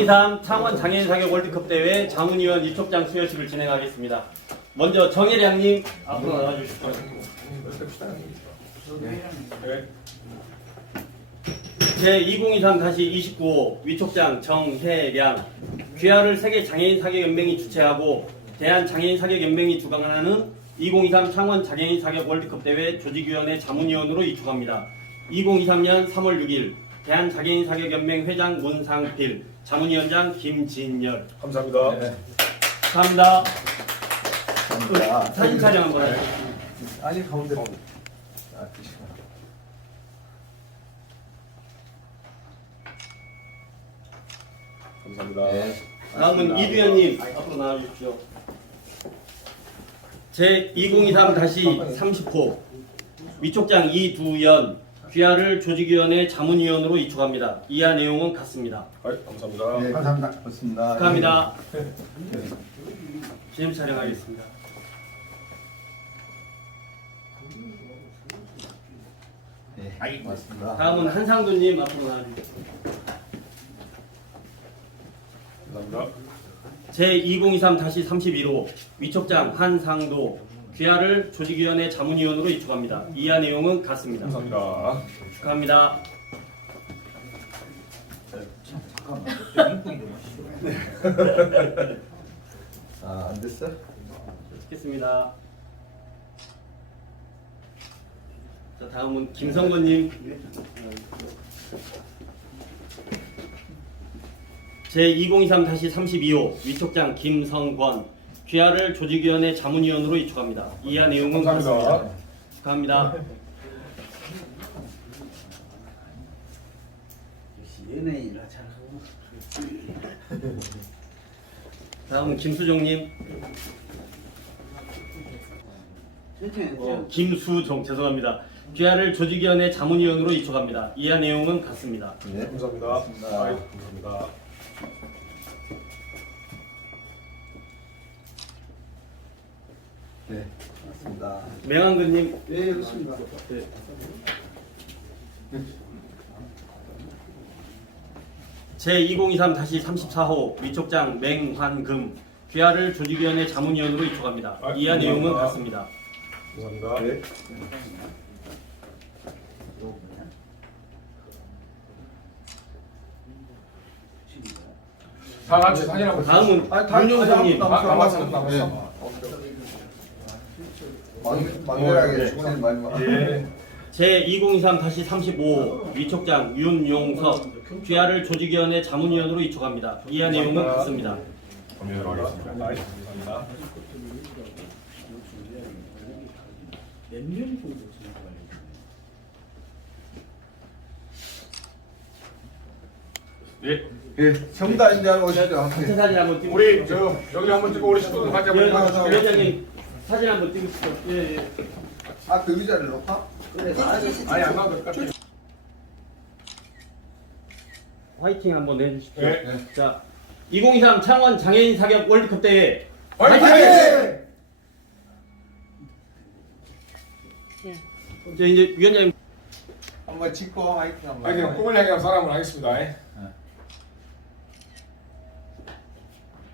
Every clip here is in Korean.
2023 창원 장애인 사격 월드컵 대회 자문위원 이촉장 수여식을 진행하겠습니다. 먼저 정혜량님 앞으로 나와주십시오. 제2023-29호 위촉장 정혜량. 귀하를 세계 장애인 사격 연맹이 주최하고 대한 장애인 사격 연맹이 주관하는 2023 창원 장애인 사격 월드컵 대회 조직위원회 자문위원으로 이촉합니다. 2023년 3월 6일 대한 장애인 사격 연맹 회장 문상필, 자문위원장 김진열. 감사합니다. 네. 감사합니다. 감사합니다. 사진 촬영 한번 하시죠. 아니 가운데. 감사합니다. 네. 다음은 이두현님 앞으로 나와주십시오. 제2023-30호 위촉장 이두현, 귀하를 조직위원회 자문위원으로 이촉합니다. 이하 내용은 같습니다. 감사합니다. 네, 감사합니다. 고맙습니다. 축하합니다. 기념 촬영하겠습니다. 네, 고맙습니다. 다음은 한상도님 앞으로 나와주십시오. 감사합니다. 제2023-31호 위촉장 한상도, 귀하를 조직위원회 자문위원으로 이촉합니다. 이하 내용은 같습니다. 감사합니다. 축하합니다. 안 됐어? 찍겠습니다. 자, 다음은 김성건님. 제2023-32호 위촉장 김성권, 귀하를 조직위원회 자문위원으로 이촉합니다. 이하 내용은 감사합니다. 같습니다. 축하합니다. 역시 연예인이라 잘하고. 다음은 김수정님. 김수정 죄송합니다. 귀하를 조직위원회 자문위원으로 이촉합니다. 이하 내용은 같습니다. 네, 감사합니다. 감사합니다. 네, 맞습니다. 맹한근님. 네, 그렇습니다. 네. 제2023-34호 위촉장 맹환금, 귀하를 조직위원회 자문위원으로 이촉합니다. 이하 내용은 같습니다. 감사합니다. 네. 다 같이 사진 한번 다음은 아니, 윤용성님. 남았어. 만들하게 네. 수고생 많이 많. 네. 제2023-35호 위촉장 윤용석, 귀하를 조직위원회 자문위원으로 이촉합니다. 이하 내용은 같습니다. 검열로 하겠습니다. 감사합니다. 몇명 정도 생각하려고? 네. 예, 전부 다 이제 오시죠. 단체 사진 한번 찍으시죠. 우리 여기 한번 찍고 우리 식구들 같이 한번 찍어주시죠. 위원장님 사진 한번 찍으시죠. 예, 예. 그 의자를 놓까? 그래, 아니 안 나와도 될 것 같아요. 화이팅 한번 해주십시오. 네. 자, 2023 창원 장애인 사격 월드컵 대회 화이팅! 저 이제 위원장님 한번 찍고 화이팅 한번. 화이팅! 꿈을 향해 사람을 하겠습니다.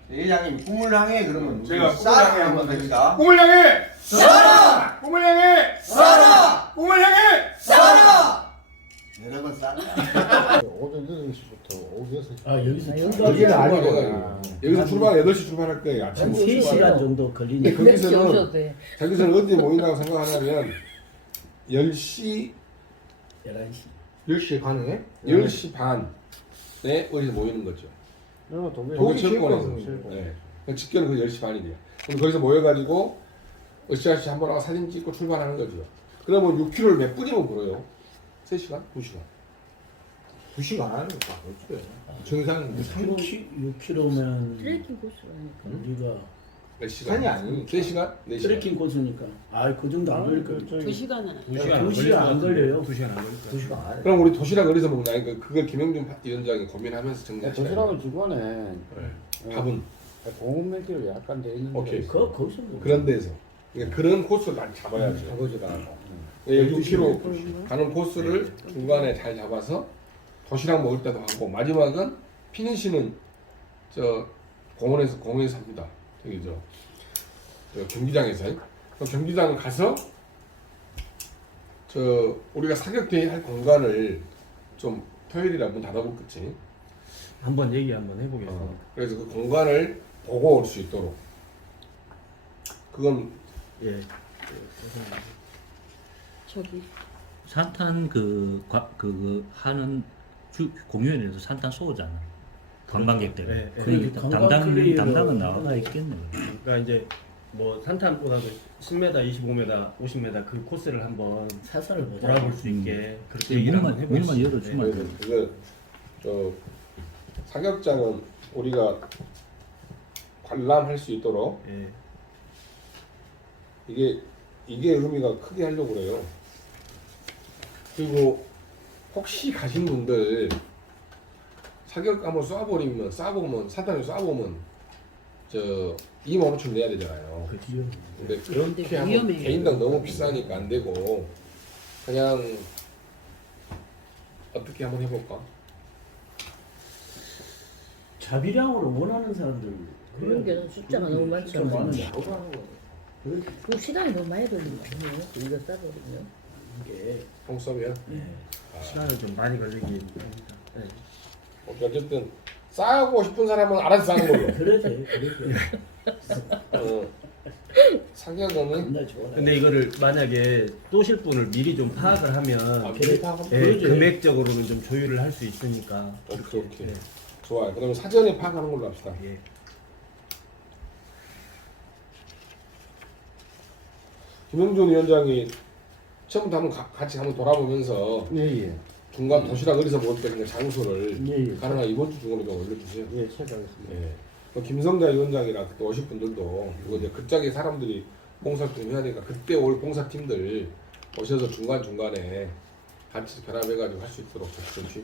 회장님 꿈을 향해 그러면 제가 우리 쌀을 한번 됩니다. 꿈을 향해! 쌀아! 꿈을 향해! 쌀아! 꿈을 향해! 쌀아! 여러 번 쌀아. 오전 8시부터 오후 6시. 아, 여기서 여기는 아니고 여기서 출발 8시 출발할 거예요. 아침 3시간 정도 걸리네. 근데 거기서는 자기들은 어디에 모인다고 생각하냐면 10시 11시. 10시에 가능해? 10시 반에 어디서 모이는 거죠. 동구체육관에서. 네. 그 집결은 그 10시 반이 돼요. 그럼 거기서 모여가지고 으쌰으쌰 한번 하고 사진 찍고 출발하는 거죠. 그러면 6km를 몇 분이면 걸어요? 3시간? 2시간? 2시간 안 하는 거야. 어떻게? 정상 6km면 트레킹 코스라니까. 우리가 몇 시간? 산이 아니니까. 3시간? 4시간? 트레킹 코스니까. 그 정도 안 걸릴 거예요. 2시간은 2시간 안 걸려요. 2시간 안 해. 그럼 우리 도시락 어디서 먹나? 그걸 김영준 위원장이 고민하면서 정리하시라고. 도시락을 주고는 네. 밥은? 공원 멘트로 약간 돼 있는데. 오케이. 거기서 뭐. 그런 데서. 그러니까 그런 코스를 잘 잡아야죠. 아버지가 6km 가는 코스를 중간에 잘 잡아서 도시락 먹을 때도 하고 마지막은 피니시는 저 공원에서 합니다. 저기 저 경기장에서. 그럼 경기장 가서 저 우리가 사격대회 할 공간을 좀 토요일이라 문 닫아볼겠지. 한번 얘기 한번 해보겠습니다. 그래서 그 공간을 보고 올 수 있도록. 그건 예. 저기 산탄 하는 공연에서 산탄 쏘잖아. 관광객들. 네, 네. 그러니까 관광 클리어로 담당은 나와 있겠네. 그러니까 이제 뭐 산탄보다도 10m, 25m, 50m 그 코스를 한번 사설을 보자. 돌아볼 수 있게 그렇게 예, 얘기를 문만- 한번 해보시죠. 문만 열어주면 네. 그래서 저 사격장은 우리가 관람할 수 있도록 예. 이게 의미가 크게 하려고 그래요. 그리고 혹시 가신 분들 사격 한번 쏴보면 사탄을 쏴보면 저 25,000원 내야 되잖아요. 그렇죠. 근데 그렇게 근데 하면 위험해요. 개인당 너무 비싸니까 안 되고 그냥 어떻게 한번 해볼까? 자비량으로 원하는 사람들 그런 게 숫자가 너무 많죠. 많은데 그 시간이 너무 많이 걸리는 거 아니에요? 우리가 싸거든요. 이게 홍섭이야. 시간은 좀 많이 걸리긴 합니다. 네. 어쨌든 싸고 싶은 사람은 알아서 싸는 걸로. 그래 그래 사격은 맨날 좋아. 근데 이거를 만약에 쏘실 분을 미리 좀 파악을 하면 미리 파악하면 예, 그러지. 금액적으로는 좀 조율을 할 수 있으니까 오케이. 네. 좋아요. 그러면 사전에 파악하는 걸로 합시다. 예. 김영준 위원장이 처음부터 한번 같이 한번 돌아보면서 예예. 중간 도시락 어디서 먹을 때 그냥 장소를 예, 예. 가능한 이번 주 중으로 좀 올려주세요. 예, 체크하겠습니다. 예. 또 김성자 위원장이랑 그때 오실 분들도 그거 이제 그짝에 사람들이 봉사 좀 해야 되니까 그때 올 봉사팀들 오셔서 중간중간에 같이 결합해가지고 할 수 있도록 좀 주세요.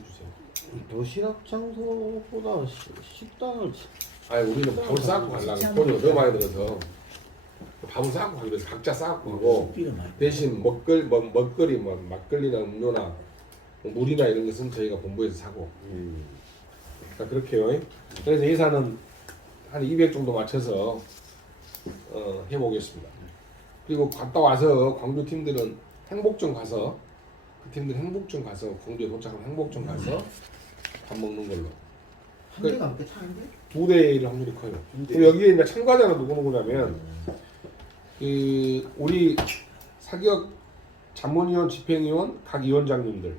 도시락 장소보다 식당을 아니 우리는 밥을 싸고 가려고 돈이 너무 많이 들어서 밥을 싸고 가기로 해서 각자 싸고 가고 삐가 많이. 대신 먹거리 뭐 막걸리나 음료나 뭐 물이나 이런 것은 저희가 본부에서 사고 그러니까 그렇게요. 그래서 예산은 한 200 정도 맞춰서 해보겠습니다. 그리고 갔다 와서 광주 팀들은 행복점 가서 그 팀들 행복점 가서 광주에 도착하면 행복점 가서 밥 먹는 걸로. 한 대가 넘게 차는데? 2대일 확률이 커요. 그리고 여기에 이제 참가자는 누구냐면 그 우리 사격 자문위원, 집행위원, 각 위원장님들,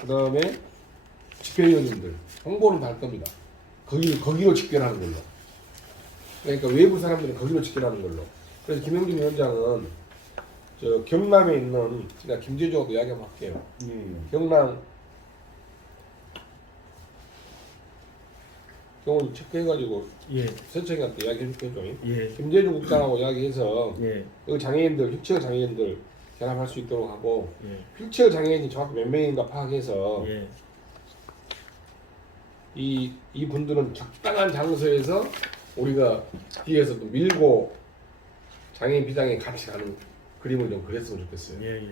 그 다음에 집행위원님들 홍보는 다 할 겁니다. 거기로 집결하는 걸로. 그러니까 외부 사람들은 거기로 집결하는 걸로. 그래서 김영준 위원장은 저 경남에 있는 제가 김재조하고 이야기 한번 할게요. 경남 경원 체크해가지고 예. 선생님한테 이야기해줄게 좀. 예. 김재주 국장하고 이야기해서 예. 여기 장애인들, 휠체어 장애인들 결합할 수 있도록 하고 예. 휠체어 장애인이 정확히 몇 명인가 파악해서 예. 이 분들은 적당한 장소에서 우리가 뒤에서 또 밀고 장애인 비장애인 같이 가는 그림을 좀 그렸으면 좋겠어요. 예.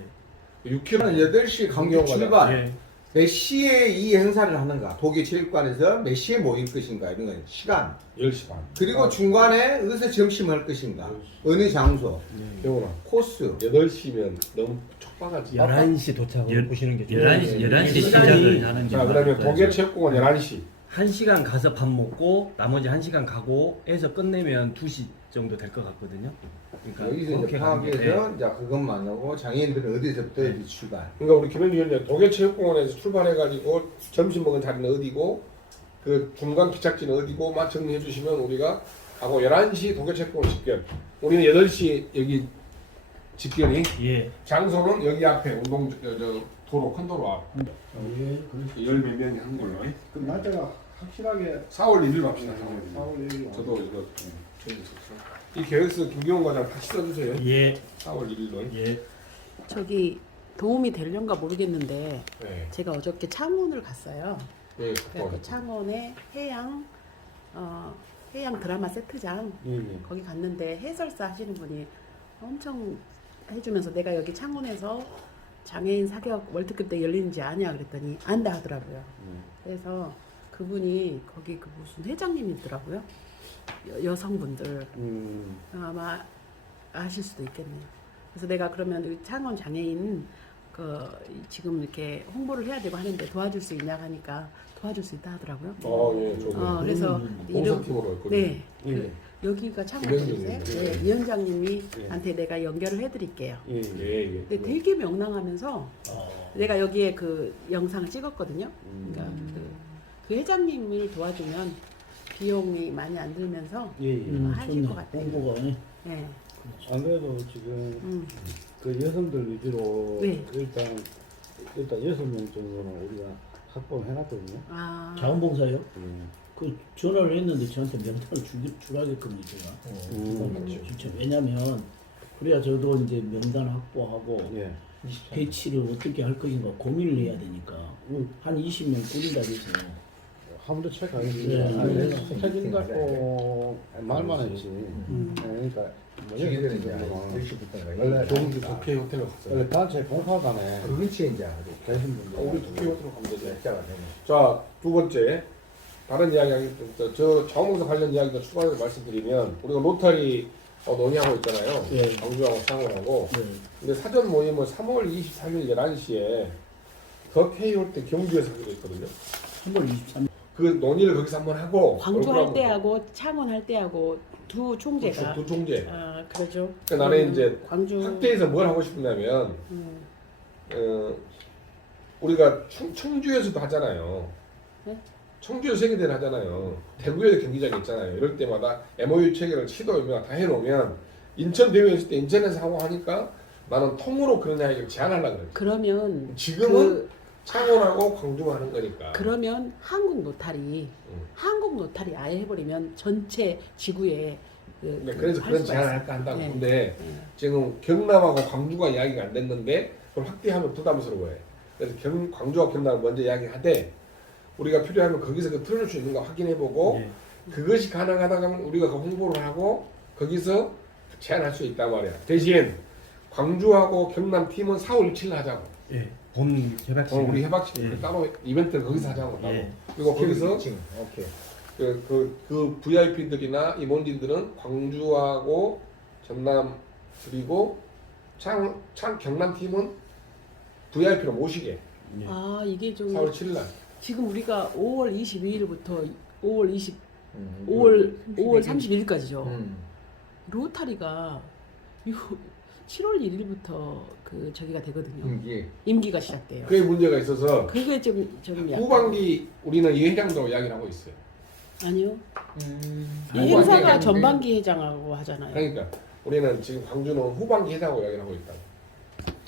예. 6km 8시 강경 강경과장. 출발. 예. 몇 시에 이 행사를 하는가? 독일 체육관에서 몇 시에 모일 것인가? 이런 건 시간. 10시 반. 그리고 중간에 어디서 점심할 것인가? 어느 장소? 경훈아 코스. 8시면 너무 촉박하지. 11시 도착을 보시는 게 좋아요. 11시 시간이 시작을 하는 게 자 그러면 독일체육공원 11시 1시간 가서 밥 먹고 나머지 1시간 가고 해서 끝내면 2시 정도 될 것 같거든요. 그러니까 여기서 이제 그렇게 가는 게 파악해서 이제 그것만 하고 장애인들은 어디서부터 어디 출발. 그러니까 우리 김현주 위원장 독일체육공원에서 출발해가지고 점심 먹은 자리는 어디고 그 중간 기착지는 어디고 막 정리해 주시면 우리가 하고 11시 독일체육공원 집결 우리는 8시 여기 집결이 예. 장소는 여기 앞에 운동 저 도로 큰 도로 앞 예, 그렇지. 열 몇 명이 하는 걸로 그 날짜가 확실하게 4월 1일 갑시다 4월 1일. 저도 이거 이 계획서 김경원 과장 같이 써주세요 예. 4월 1일로 예. 저기 도움이 되려는가 모르겠는데 네. 제가 어저께 창원을 갔어요. 네, 그래서 창원에 해양 드라마 세트장 거기 갔는데 해설사 하시는 분이 엄청 해주면서 내가 여기 창원에서 장애인 사격 월드컵 때 열리는지 아냐 그랬더니 안다 하더라고요. 그래서 그분이 거기 그 무슨 회장님이더라고요. 여성분들 아마 아실 수도 있겠네요. 그래서 내가 그러면 이 창원 장애인 그 지금 이렇게 홍보를 해야 되고 하는데 도와줄 수 있냐 하니까 도와줄 수 있다 하더라고요. 예, 좋네. 그래서 봉사팀으로 했거든요. 네. 여기가 창원이세요? 네, 위원장님이 한테 내가 연결을 해드릴게요. 예. 근데 되게 명랑하면서 내가 여기에 그 영상을 찍었거든요. 그러니까 그 회장님을 도와주면 비용이 많이 안 들면서 하실 것 같아요. 홍보가 네. 안 그래도 지금 그 여성들 위주로 네. 일단 6명 정도는 우리가 확보를 해놨거든요. 아, 자원봉사요? 그 전화를 했는데 저한테 명단을 주라겠거든요, 제가. 진짜 왜냐면 그래야 저도 이제 명단 확보하고 예. 배치를 어떻게 할 것인가 고민을 해야 되니까 한 20명 꾸린다 해서 한 번도 체크하겠습니다. 네. 내가 책임갖고 말만 했지. 그러니까 뭐 여기 저희들은 이제 정도만 10시부터인가 원래 경기 국회 호텔로 갔어요. 원래 단체 봉사단에 그렇지 이제 계신 분들 우리 국회 호텔로 가면 되죠. 숫자가 되면 자, 두 번째 다른 이야기 하겠습니다. 저 자원봉사 관련 이야기도 추가로 말씀드리면 우리가 로터리 논의하고 있잖아요. 예. 광주하고 창원하고. 네. 근데 사전 모임은 3월 23일 11시에 더 K홀 때 경주에서 하기로 했거든요. 3월 23일. 그 논의를 거기서 한번 하고 광주 얼굴 할 때하고 창원 할 때하고 두 총재가 두 총재. 그러죠. 그러니까 나는 이제 광주 확대해서 뭘 하고 싶냐면 우리가 청주에서도 하잖아요. 네? 청주에서 세계대회 하잖아요. 대구에도 경기장이 있잖아요. 이럴 때마다 MOU 체결을 시도하면 다 해놓으면 인천 대회 있을 때 인천에서 하고 하니까 나는 통으로 그런 이야기를 제안하려고 그랬죠. 그러면 지금은 창원하고 광주만 하는 거니까. 그러면 한국 노탈이 아예 해버리면 전체 지구에 네, 그래서 할 그런 수가 제안을 있어요. 할까 한다고. 네. 근데 지금 경남하고 광주가 이야기가 안 됐는데 그걸 확대하면 부담스러워해. 그래서 광주와 경남을 먼저 이야기하되 우리가 필요하면 거기서 그 틀어줄 수 있는가 확인해보고 그것이 가능하다면 우리가 그 홍보를 하고 거기서 제안할 수 있단 말이야. 대신 광주하고 경남 팀은 4월 27일 하자고. 예. 본 개박식. 우리 해박식 예. 따로 이벤트를 거기서 하자고. 따로. 예. 그리고 거기서 오케이. 그 VIP들이나 임원진들은 광주하고 전남 그리고 경남 팀은 VIP로 모시게. 아 이게 좀 4월 7일 날. 지금 우리가 5월 22일부터 5월 31일까지죠. 로타리가 7월 1일부터 그 저기가 되거든요. 임기가 시작돼요. 그게 문제가 있어서 그게 좀 약간 후반기 우리는 이 회장도 이야기를 하고 있어요. 아니요. 이 후반기 행사가 회장인데. 전반기 회장하고 하잖아요. 그러니까 우리는 지금 광주는 후반기 회장하고 이야기를 하고 있다.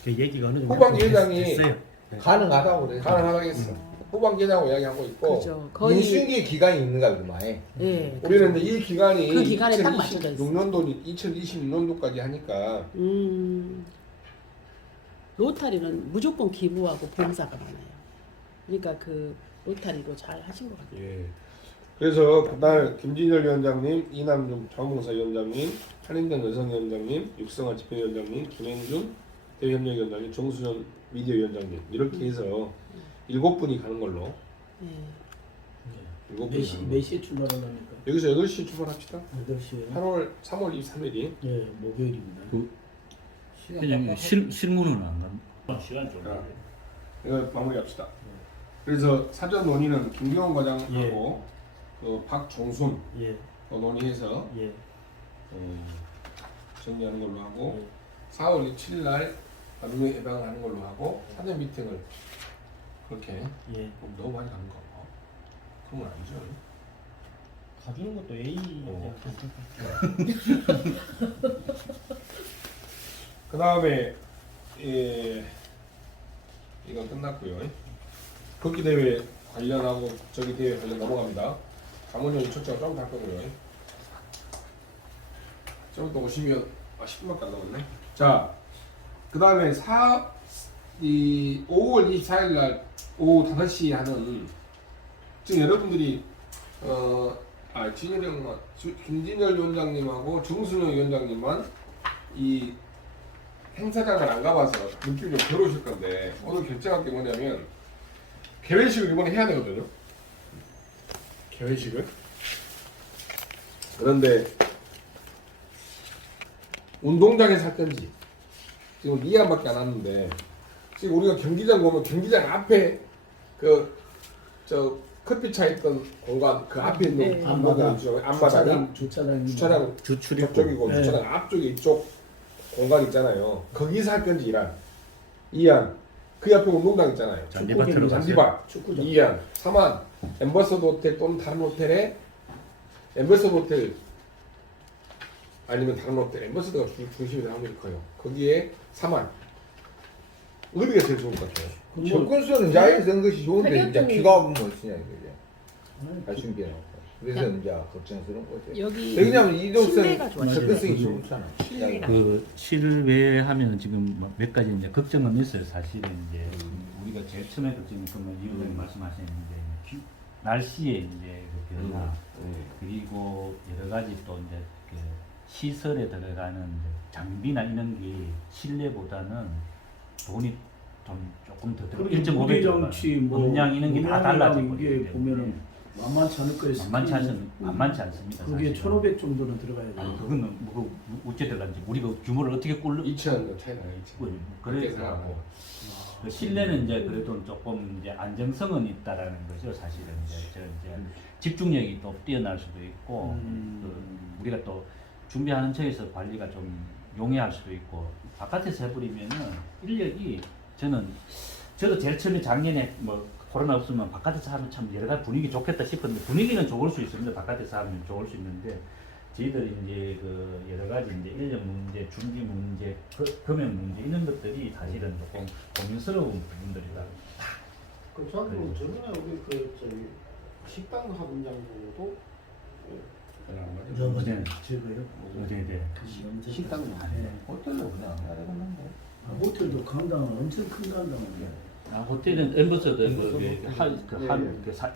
그 얘기가 어느 정도 후반기 회장이 됐어요. 가능하다고 그래. 가능하다고 했어. 후반기 회장하고 이야기하고 있고 그렇죠. 거의 인수인계 기간이 있는가 그만. 예. 우리는 이제 이 기간이 그 기간에 딱 맞춰져 있어요. 2026년도까지 하니까 로타리는 무조건 기부하고 봉사가 많아요. 그러니까 그 로타리로 잘 하신 것 같아요. 예. 그래서 그날 김진열 위원장님, 이남중 자원봉사 위원장님, 한인전 여성위원장님, 육성아 집회위원장님, 김행준 대협력위원장님, 정수전 미디어위원장님 이렇게 해서 7분이 가는 걸로. 네. 7분이 가는 몇 시에 출발하랍니까? 여기서 8시에 출발합시다. 8시에. 3월 23일이. 네, 목요일입니다. 그냥 실무는 안 간. 시간 좀. 자, 이거 마무리합시다. 그래서 사전 논의는 김경원 과장하고 그 박종순 예. 논의해서 예. 정리하는 걸로 하고 4월 27일 날 남녀 해방을 하는 걸로 하고 사전 미팅을 그렇게 예. 너무 많이 가는 거 같고 그런 건 아니죠. 가주는 것도 A. 그 다음에 이건 끝났고요. 걷기 대회 관련하고 저기 대회 관련 넘어갑니다. 강원yo이 초짜가 좀 할 거고요. 좀 더 오시면 10분밖에 안 남았네. 자, 그 다음에 5월 24일 날 오후 5시에 하는 지금 여러분들이 김진열 위원장님하고 정순영 위원장님만 이 행사장을 안 가봐서 느낌이 좀 괴로우실 건데 오늘 결정할 게 뭐냐면 개회식을 이번에 해야 되거든요. 계획식을? 그런데 운동장에서 할 건지 지금 2안밖에 안 왔는데 지금 우리가 경기장 보면 경기장 앞에 저 커피차 있던 공간 그 앞에 있는 네. 앞마당 주차장 저쪽이고 네. 주차장 앞쪽에 이쪽 공간 있잖아요. 거기서 할 건지 2안 그 옆에 운동장 있잖아요. 잔디밭으로 잔디밭 축구장. 2안 3안 엠버서드 호텔 또는 다른 호텔에 엠버서드 호텔 아니면 다른 호텔 엠버서드가 중심이 되는 확률이 커요. 거기에 3안 어디가 제일 좋을 것 같아요? 접근수는 자연히 쓴 것이 좋은데 이제 가격이- 비가 오면 어찌냐 이거지. 할 준비해놓고. 그래서 이제 걱정스러운 거지. 여기 왜냐면 이동성 실내가 좋아요. 접근성이 좋잖아. 실내가. 그 실외 하면 지금 몇 가지 이제 걱정은 있어요. 사실은 이제 우리가 제일 처음에 걱정이 그러면 이후에 말씀하셨는데 날씨에 이제 그 변화 그리고 여러 가지 또 이제 그 시설에 들어가는 이제 장비나 이런 게 실내보다는 돈이 좀 조금 더 들어. 1.5배 정치 뭐 음량 이런 게 다 달라지고 이게 보면은 만만치 않을 거예요. 만만치 않습니다. 그게 사실은. 1,500 정도는 들어가야 돼요. 아니 그거는 뭐 어째 들어간지 우리가 규모를 어떻게 꿀 2천 차이 나요. 2천. 그래서 그 실내는 이제 그래도 조금 이제 안정성은 있다라는 거죠. 사실은 이제 집중력이 또 뛰어날 수도 있고 그 우리가 또 준비하는 쪽에서 관리가 좀 용이할 수도 있고 바깥에서 해버리면은 인력이 저도 제일 처음에 작년에 뭐 코로나 없으면 바깥에서 하면 참 여러 가지 분위기 좋겠다 싶었는데 분위기는 좋을 수 있습니다. 바깥에서 하면 좋을 수 있는데 저희들이 이제 그 여러 가지 이제 인력 문제, 준비 문제, 금액 문제 이런 것들이 사실은 조금 고민스러운 부분들이다. 그 저는 저번에 우리 그 저기 식당 합은장도 어제 제가요. 네. 식당 호텔로 그냥 해야 되겠는데. 호텔도 강당은 엄청 큰 강당인데. 호텔은 엠버서드 그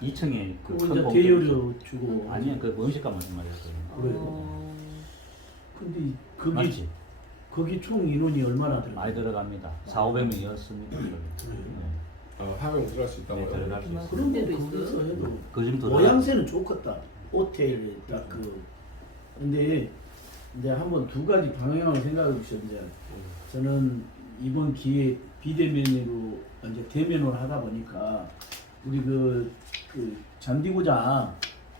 2층에 그 그거 큰 이제 공간. 대여료 주고. 아니요 그 음식값 말씀하셨어요. 그래요. 근데 맞지? 거기 총 인원이 얼마나 들어요? 많이 들어갑니다. 4,500명이었습니다. 하면 들어갈 수 네, 있다고요. 들어갈 수 있어요. 그런 데도 거기서 있어요. 해도 그 정도 모양새는 좋겠다. 호텔 딱 근데 이제 한번 두 가지 방향을 생각해 보셨는데 저는 이번 기회에 비대면으로 이제 대면으로 하다 보니까 우리 그 잔디구장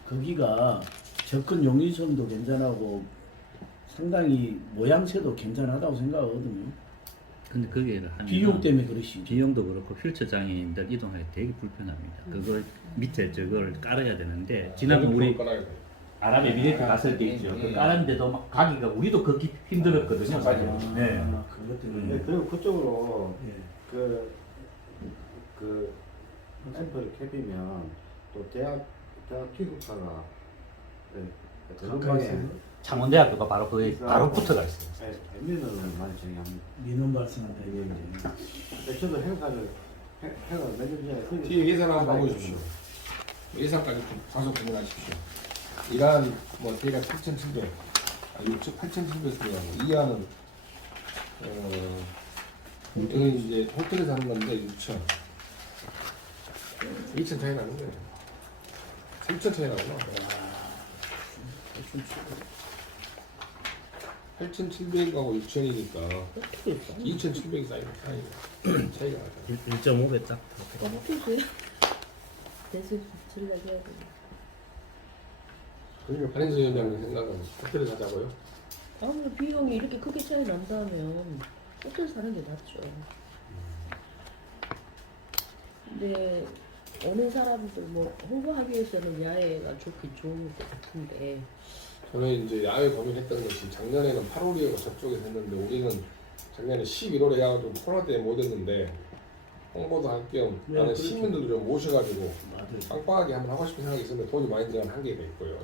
거기가 접근 용이성도 괜찮하고 상당히 모양새도 괜찮하다고 생각하거든요. 근데 그게 하면 비용 때문에 그러시. 비용도 그렇고 휠체어 장애인들 이동하기 되게 불편합니다. 그걸 밑에 저걸 깔아야 되는데 지난번 우리 아랍에미리트 갔을 때 있죠. 그 깔았는데도 막 가기가 우리도 그렇게 힘들었거든요. 사실. 네. 그것 때문에. 네, 그리고 그쪽으로 예. 그 샘플 캡이면 또 대학 기숙사가 가까이서 창원대학교가 바로 거기 바로 붙어가 있어요. 민원을 많이 제기합니다. 민원 발생한다 이게 이제. 근데 저도 행사를 몇년 전에 뒤에 예산 한번 보여주십시오. 예산까지 좀 자소 공개하십시오. 이란 뭐 대략 8,700, 8,700이라고 이하는 이건 이제 호텔에서 하는 건데 6,000, 2,000 차이 나는 거예요. 3,000 차이 나구나. 8,700하고 6,000이니까 2,700이 차이가 나죠. 1.5배 딱. 어떻게 대수 질러야 돼. 한인수 위원장님 생각은 호텔에 가자고요? 아무 비용이 이렇게 크게 차이 난다면 호텔 사는 게 낫죠. 근데 오는 사람들 뭐 홍보하기 위해서는 야외가 좋은 것 같은데. 저는 이제 야외 고민했던 것이 작년에는 8월이고 저쪽에서 했는데 우리는 작년에 11월에 야외도 코로나 때문에 못 했는데 홍보도 할 겸 네, 나는 그렇죠. 시민들도 좀 모셔가지고 맞아요. 빵빵하게 한번 하고 싶은 생각이 있었는데 돈이 많이 들어간 한계가 있고요.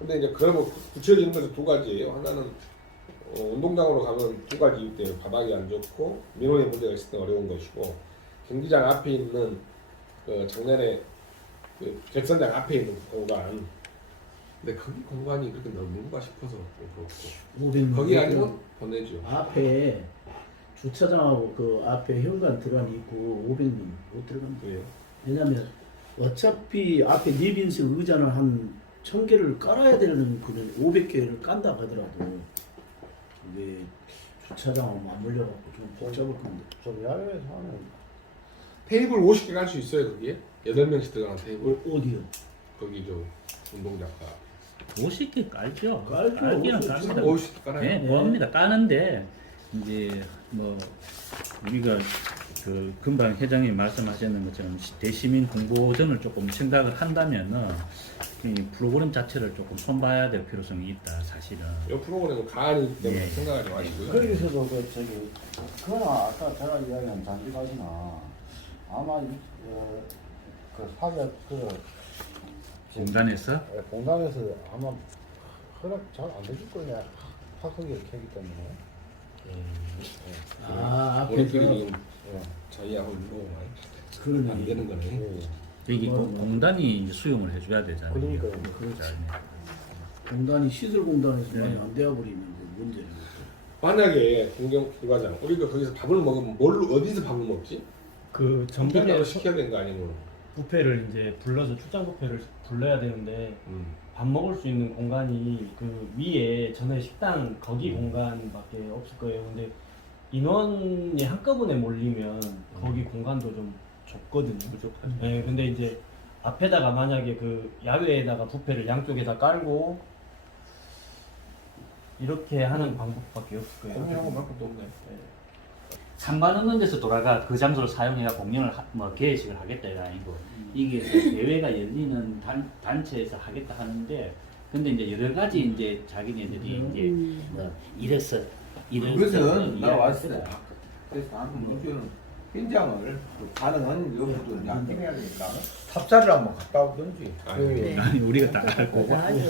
근데 이제 그러면 구체적인 것은 두 가지예요. 하나는 운동장으로 가면 두 가지 이유 때문에 바닥이 안 좋고 민원의 문제가 있을 때 어려운 것이고 경기장 앞에 있는 그 작년에 그 객선장 앞에 있는 공간 근데 거기 공간이 그렇게 넓은가 싶어서 좀 그렇고 500명. 거기 아니면 보내죠. 앞에 주차장하고 그 앞에 현관 들어가는 입구 500명 못 들어간다. 그래요. 왜냐면 어차피 앞에 리빈스 의자는 한 1000개를 깔아야 되는 그런 500개를 깐다 하더라도 이게 주차장하고 맞물려갖고 좀 복잡할 건데. 저 야외에서 하는 테이블 50개 깔 수 있어요 거기에? 8명씩 들어가는 테이블. 어디요? 거기 저 운동장가 50개 깔죠. 깔죠. 깔기는 50개 깝니다. 50개 깔아요? 네, 뭐합니다. 까는데 이제 뭐 우리가 그 금방 회장님 말씀하셨는 것처럼 대시민 공보전을 조금 생각을 한다면은 이 프로그램 자체를 조금 손봐야 될 필요성이 있다 사실은. 이 프로그램은 가안이기 때문에 네. 생각하지 마시고요. 거기서도 그거나 아까 제가 이야기한 잔디밭이나 아마 그 사격 공단에서 공단에서 아마 허락 잘 안 해줄 거냐 파크기를 캐기 때문에. 아 앞에 우리끼리 그 지금 자기하고 운동을 그러네. 안 되는 거네. 여기 공단이 이제 수용을 해줘야 되잖아요. 그러니까요. 그렇죠. 공단이 시설 공단에서 많이 안 되어 버리면 그 문제는. 만약에 공과장 우리가 거기서 밥을 먹으면 어디서 밥을 먹지? 그 전부터 전분에 시켜야 되는 거 아니면? 뷔페를 이제 불러서 출장 뷔페를 불러야 되는데 밥 먹을 수 있는 공간이 그 위에 전에 식당 거기 공간밖에 없을 거예요. 근데 인원이 한꺼번에 몰리면 거기 공간도 좀 좁거든요. 네, 근데 이제 앞에다가 만약에 그 야외에다가 뷔페를 양쪽에다 깔고 이렇게 하는 방법밖에 없을 거예요. 고민하고 만큼도 없네. 상관없는 데서 돌아가 그 장소를 사용해야 공연을 뭐 개회식을 하겠다가 아니고 이게 대회가 열리는 단체에서 하겠다 하는데 근데 이제 여러 가지 이제 자기네들이 이제 뭐 이래서 그것은 나 왔을 때 그래서 나는 문제는 현장을 가능한 여부도 이제 안정해야 되니까 탑사를 한번 갔다 오든지. 아니, 아니 우리가 다 알고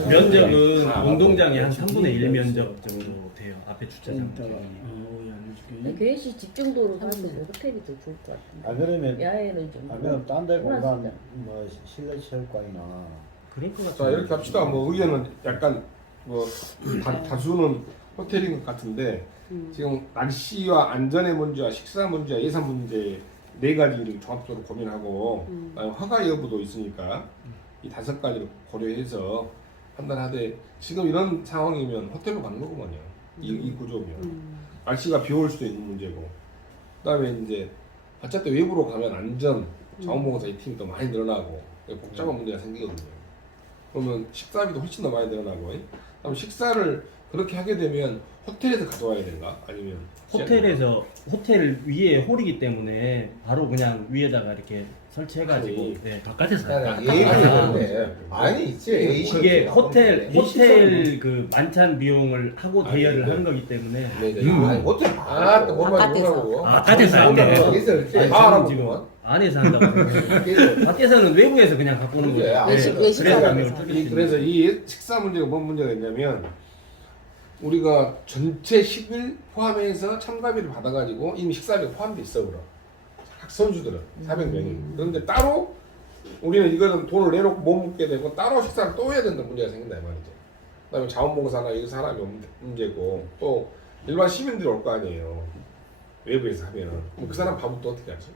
면적은 아, 운동장의 한 맞아. 3분의 1 면적 정도 돼요. 앞에 주차장. 이따가 알려줄게. 괴식 집중도로 가면 호텔이 더 좋을 것 같은데. 안 그러면 야외는 좀. 아니면 딴데 공간 편하시죠? 뭐 실내 체육관이나 그럴 것 자 같아요. 이렇게 합시다. 뭐 의견은 약간 뭐 다수는 호텔인 것 같은데 지금 날씨와 안전의 문제와 식사 문제와 예산 문제 4가지를 종합적으로 고민하고 그다음에 허가 여부도 있으니까 이 5가지를 고려해서 판단하되 지금 이런 상황이면 호텔로 가는 거구만요. 이 구조면 날씨가 비 올 수도 있는 문제고 그다음에 이제 어쨌든 외부로 가면 안전 자원봉사 이 팀이 더 많이 늘어나고 복잡한 문제가 생기거든요. 그러면 식사비도 훨씬 더 많이 늘어나고 그다음에 식사를 그렇게 하게 되면 호텔에서 가져와야 되는가? 아니면 호텔에서 호텔 위에 홀이기 때문에 바로 그냥 위에다가 이렇게 설치해가지고 아니, 네. 바깥에서 예의인데 아니 있지. 그게 호텔 그 만찬 비용을 하고 대여를 하는 거기 때문에 아니 호텔 아또 뭔 말인지 바깥에서. 모르고 바깥에서 안 돼. 아니, 다 저는 지금 알아보구만. 안에서 한다고 밖에서는 외부에서 그냥 갖고 오는 그래, 거예요. 외식- 외식하면서. 그래서 이 식사 문제가 뭔 문제가 있냐면 우리가 전체 식을 포함해서 참가비를 받아가지고 이미 식사비가 포함돼 있어 그럼 선수들은 400명이 그런데 따로 우리는 이거는 돈을 내놓고 못 먹게 되고 따로 식사를 또 해야 된다는 문제가 생긴다 이 말이죠. 그다음에 자원봉사나 이 사람이 문제고 또 일반 시민들이 올 거 아니에요. 외부에서 하면은 그럼 그 사람 밥은 또 어떻게 하지?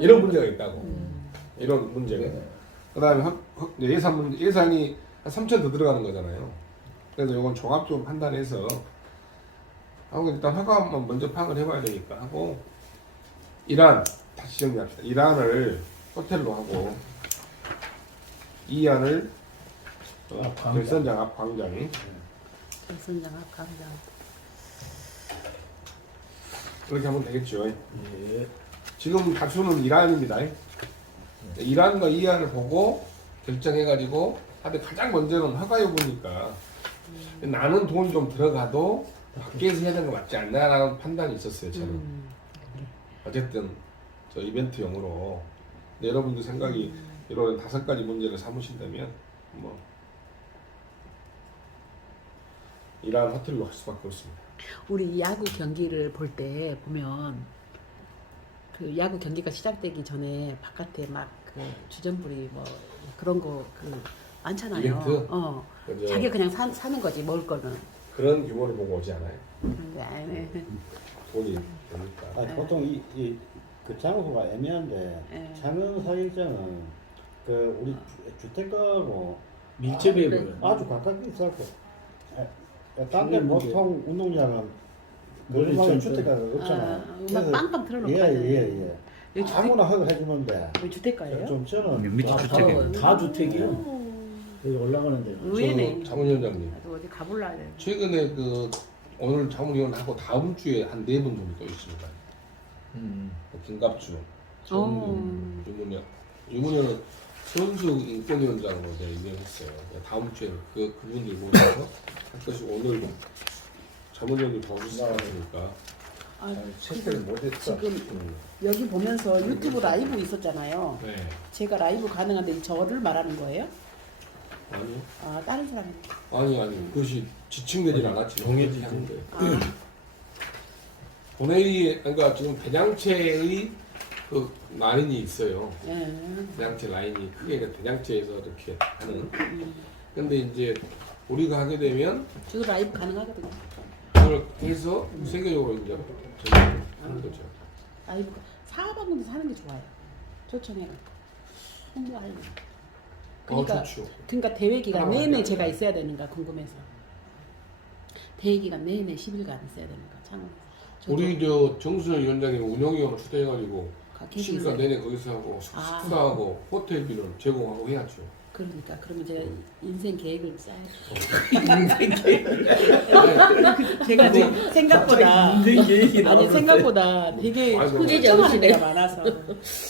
이런 문제가 있다고. 이런 문제가. 그다음에 예산이 한 3천 더 들어가는 거잖아요. 그래서 이건 종합적으로 판단해서 하고 일단 허가만 먼저 파악을 해봐야 되니까 하고 이란 다시 정리합시다. 이란을 호텔로 하고 이안을 결선장 앞 광장이 선장 앞광장. 그렇게 하면 되겠죠. 예. 지금 다수는 이란입니다. 이란과 이안을 보고 결정해가지고 하되 가장 먼저는 허가 여부니까 나는 돈이 좀 들어가도 밖에서 해야 되는 거 맞지 않나라는 판단이 있었어요. 저는 어쨌든 저 이벤트용으로 여러분들 생각이 이런 5가지 문제를 삼으신다면 뭐 이란 호텔로 할 수밖에 없습니다. 우리 야구 경기를 볼 때 보면 그 야구 경기가 시작되기 전에 바깥에 막 그 주전부리 뭐 그런 거 그 많잖아요. 이벤트? 그죠? 자기 그냥 사는 거지 먹을 거는. 그런 규모를 보고 오지 않아요. 네. 돈이 되니까. 보통 그 장소가 애매한데 네. 참여 사일장은 그 우리 주택가하고 밀접해 그래. 보여. 아주 가깝게 있었고 딴데 중요한 게- 보통 운동장은 그렇죠. 그런 주택가가 없잖아. 아, 음악 빵빵 틀어놓고 예예예. 여기 주택, 아무나 하고 해주는데 여기 주택가예요? 좀 저는 밑이 주택이에요. 다 주택이야. 오, 여기 올라가는 데가. 의외네. 자문위원장님 나도 어디 가볼라 해. 최근에 그 오늘 자문위원하고 다음 주에 한 4분 정도 또 있습니다. 김갑주, 어. 유문현은 선수 인권위원장으로 임명했어요. 다음 주에 그분들 모여서 할 것이고 오늘 자문위원님 봐주시니까 아, 체크를 못했어. 지금 여기 보면서 유튜브 라이브 있었잖아요. 네 제가 라이브 가능한데 저를 말하는 거예요? 아니 아, 다른 사람이. 아니 그것이 지칭되진 않았지 정해지 하는 거예요. 아, 본회의 그러니까 지금 대장체의 그 라인이 있어요. 예. 대장체 라인이 크게 대장체에서 이렇게 하는. 근데 이제 우리가 하게 되면 저도 라이브 가능하거든요. 그걸 해서 세계적으로 이제 전달을 하는 거죠. 라이브 사방군도 사는 게 좋아요. 초청해라. 홍보 알고. 그러니까 좋죠. 그러니까 대회 기간 하나만 내내 하면 제가 돼요. 있어야 되는가 궁금해서. 대회 기간 내내 10일간 있어야 되는가 창원에서. 저도 우리 저 정순현 위원장이 운영위원으로 초대해가지고 계시 10일간 있어요. 내내 거기서 하고 아. 식사하고 호텔비를 제공하고 해야죠. 그러니까 그러면 제가 인생 계획을 짜야죠. 제가 지금 생각보다 인생 계획이 아니 나오는데 생각보다 되게 아이고. 흥청하는 데가 많아서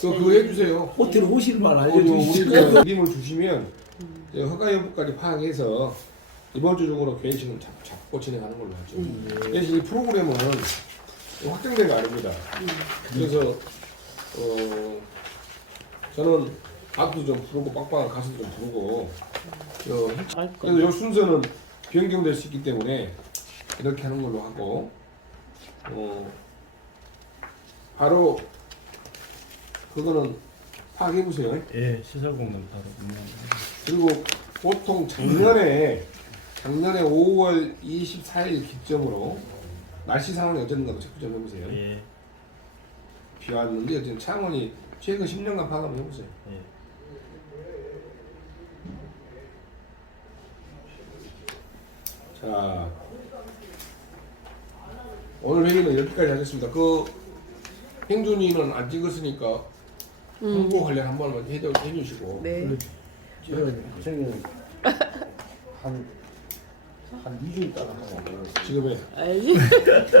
그거 해주세요. 호텔 오실만 우리 알려주시죠. 저 그림을 주시면 이제 허가 여부까지 파악해서 이번 주 중으로 계획식은 잡고 진행하는 걸로 하죠. 대신 이 프로그램은 확정된 거 아닙니다. 그래서 저는 악도 좀 부르고 빵빵한 가수도 좀 부르고 그래서 이 순서는 변경될 수 있기 때문에 이렇게 하는 걸로 하고 바로 그거는 파악해 보세요. 예, 시설 공단 바로. 그리고 보통 작년에 5월 24일 기점으로 날씨 상황이 어땠는가 체크 좀 해보세요. 예, 비 왔는데 어쨌든 창원이 최근 10년간 파악 한번 해보세요. 예. 자, 오늘 회의는 여기까지 하겠습니다. 그 행준이는 안 찍었으니까 홍보 관련 한 번만 해주시고. 네. 저기 한 2주 있다가 하고 지금에 알지?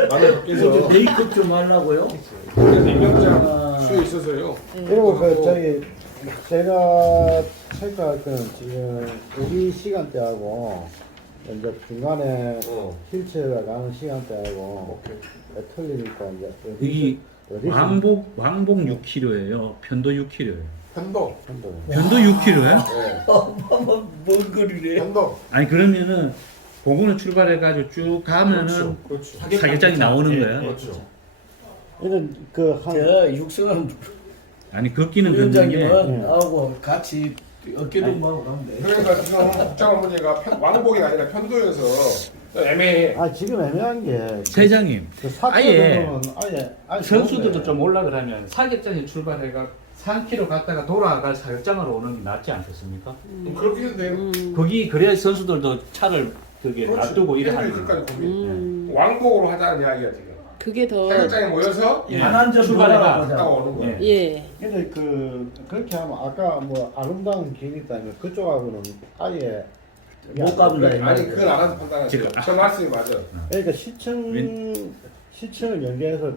나는 밖에서 메이크업 좀 하려고요. 냉장장 수에 있어서요. 그리고 그 저희 제가 체크할 거는 지금 우리 시간대하고 이제 중간에 휠체어가 가는 시간대하고 틀리니까 이제 여기 어디 왕복 6km예요. 편도 6km예요. 편도. 편도 6km야? 네. 뭔 거리래? 편도. 아니 그러면은 고군을 출발해가지고 쭉 가면은 그렇죠. 사격장이 나오는 거야. 그렇죠. 이런 그한 저 육성한 아니 걷기는 걷는 게 위원장님은 나하고 같이 어깨동무하고 가면 돼. 그러니까 지금 국장한 문제가 왕복이 아니라 편도여서 애매해. 지금 애매한 게 세장님 그 아예 사건은 아예 선수들도 좋은데. 좀 올라가려면 사격장에 출발해가 3km 갔다가 돌아갈 사격장으로 오는 게 낫지 않겠습니까? 그렇게 해도 돼요. 거기 그래야 선수들도 차를 거기에 그렇지. 놔두고 이래 하는 팬들까지 거예요. 고민. 왕복으로 하자는 이야기야 지금. 그게 더 사격장에 모여서 예. 반환점 출발해가. 갔다 오는 거야. 예. 예. 근데 그렇게 하면 아까 뭐 아름다운 길이 있다면 그쪽하고는 아예 못 가본다. 아니 그건 알아서 판단하세요. 지금- 저 말씀이 맞아. 그러니까 시청을 연계해서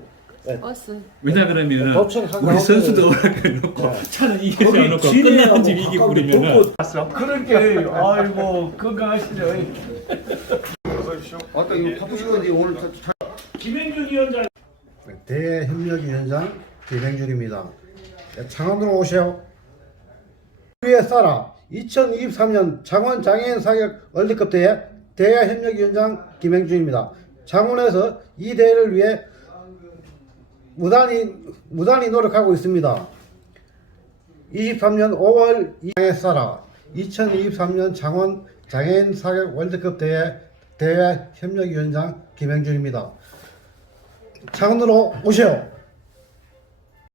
버스. 왜냐 그러면은 도청 우리 한가운데 선수도 오라고 놓고 차는 이게 세워놓고 끝나는 집 이기 부리면은 그렇게 아이고 건강하시죠. 아까 이거 타부시까지 오늘 김행준 위원장. 대협력위원장 김행준입니다. 창원으로 오세요. 위에 싸라 2023년 창원 장애인 사격 월드컵 대회 대협력위원장 김행준입니다. 창원에서 이 대회를 위해 무단히 노력하고 있습니다. 23년 5월 장애 싸라 2023년 창원 장애인 사격 월드컵 대회 협력위원장 김행준입니다. 창원으로 오세요.